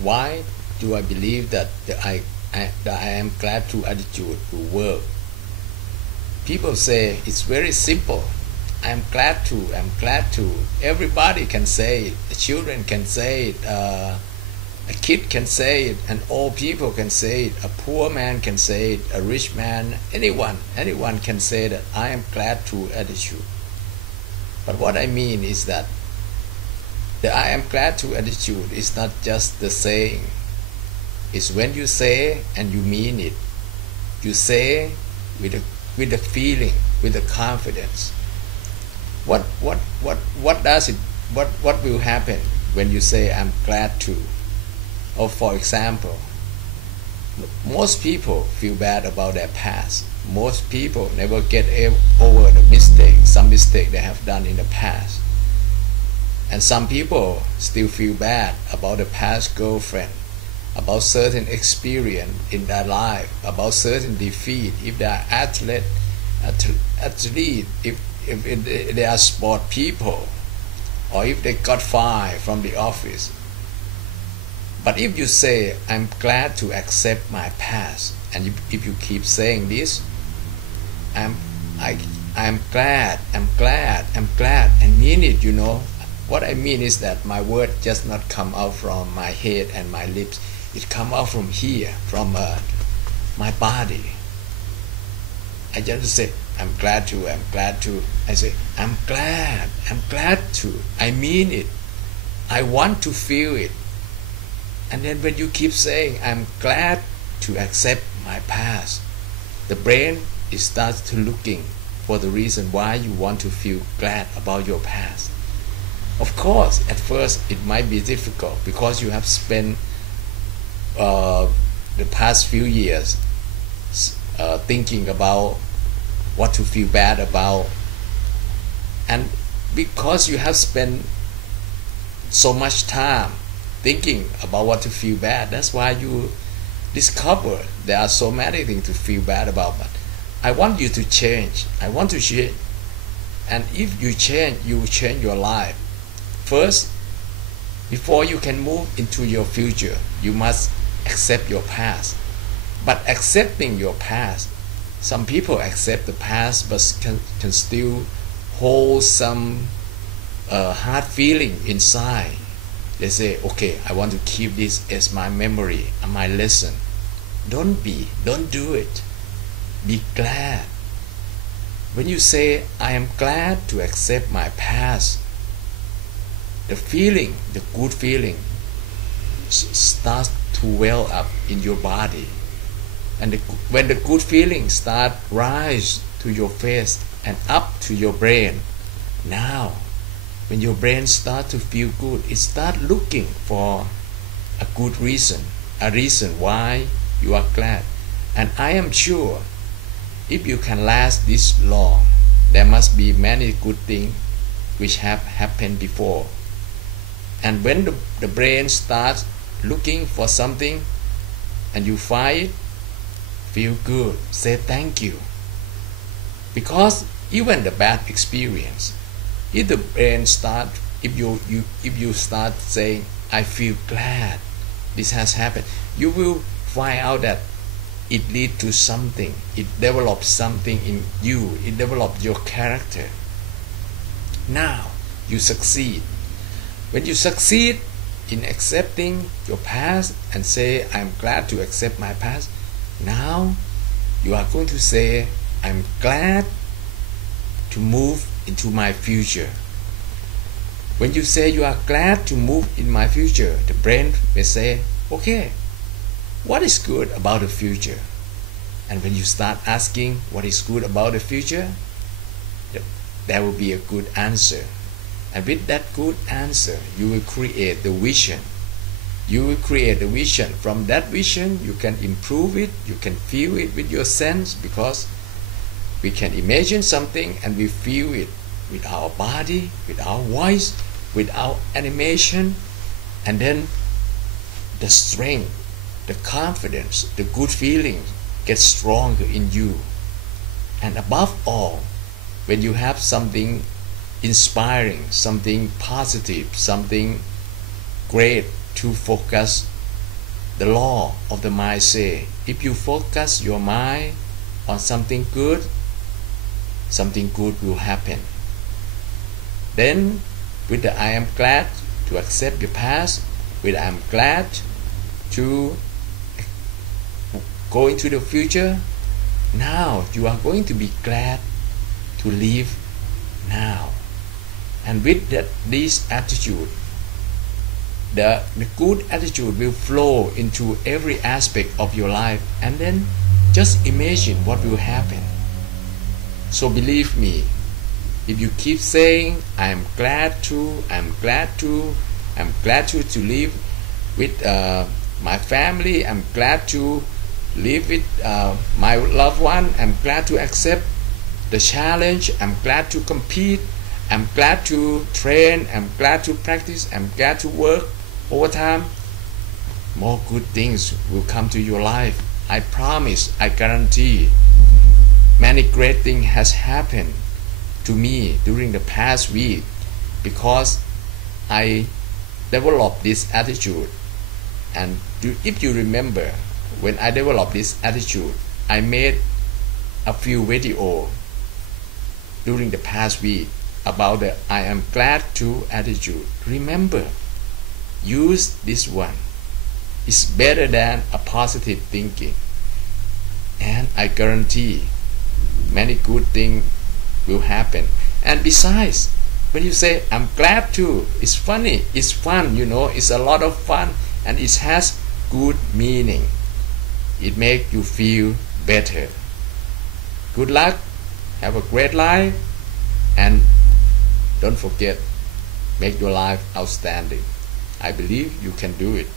Why do I believe that the I am glad to attitude will work? People say it's very simple. I'm glad to. I'm glad to. Everybody can say it. The children can say it. A kid can say it. And old people can say it. A poor man can say it. A rich man. Anyone can say that I am glad to attitude. But what I mean is that the I am glad to attitude is not just the saying. It's when you say and you mean it. You say with the feeling, with the confidence. What does it? What will happen when you say I'm glad to? Or for example, most people feel bad about their past. Most people never get over some mistake they have done in the past. And some people still feel bad about the past girlfriend, about certain experience in their life, about certain defeat. If they are athlete, if they are sport people, or if they got fired from the office. But if you say, I'm glad to accept my past, and if you keep saying this, I'm glad, and mean it, you know. What I mean is that my word just not come out from my head and my lips. It come out from here, from my body. I just say, I'm glad to. I say, I'm glad to. I mean it. I want to feel it. And then when you keep saying, I'm glad to accept my past, the brain starts to looking for the reason why you want to feel glad about your past. Of course, at first it might be difficult because you have spent the past few years thinking about what to feel bad about, and because you have spent so much time thinking about what to feel bad, that's why you discover there are so many things to feel bad about. But I want you to change. I want to change. And if you change, you will change your life. First, before you can move into your future, you must accept your past. But accepting your past, some people accept the past but can still hold some hard feeling inside. They say, okay, I want to keep this as my memory and my lesson. Don't do it. Be glad. When you say, I am glad to accept my past, the feeling, the good feeling, starts to well up in your body. And when the good feelings start rise to your face and up to your brain, now when your brain start to feel good, it start looking for a good reason, a reason why you are glad. And I am sure if you can last this long, there must be many good things which have happened before. And when the brain starts looking for something and you find it, feel good, say thank you. Because even the bad experience, if the brain start, if you start saying, I feel glad this has happened, you will find out that it leads to something. It develops something in you. It develops your character. Now you succeed. When you succeed in accepting your past and say, I'm glad to accept my past, now you are going to say, I'm glad to move into my future. When you say you are glad to move in my future, the brain may say, okay, what is good about the future? And when you start asking what is good about the future, there will be a good answer. And with that good answer, you will create the vision. You will create the vision. From that vision, you can improve it, you can feel it with your sense, because we can imagine something and we feel it with our body, with our voice, with our animation, and then the strength, the confidence, the good feeling gets stronger in you. And above all, when you have something inspiring, something positive, something great to focus the law of the mind say, if you focus your mind on something good will happen. Then with the I am glad to accept your past, with I am glad to go into the future, now you are going to be glad to live now. And with this attitude, the good attitude will flow into every aspect of your life, and then just imagine what will happen. So believe me, if you keep saying I'm glad to live with my family, I'm glad to live with my loved one, I'm glad to accept the challenge, I'm glad to compete, I'm glad to train, I'm glad to practice, I'm glad to work overtime, more good things will come to your life. I promise, I guarantee. Many great things has happened to me during the past week because I developed this attitude. And if you remember, when I developed this attitude, I made a few videos during the past week about the I am glad to attitude. Remember, use this one. It's better than a positive thinking. And I guarantee many good things will happen. And besides, when you say I'm glad to, it's funny, it's fun, it's a lot of fun, and it has good meaning. It makes you feel better. Good luck, have a great life, and don't forget, make your life outstanding. I believe you can do it.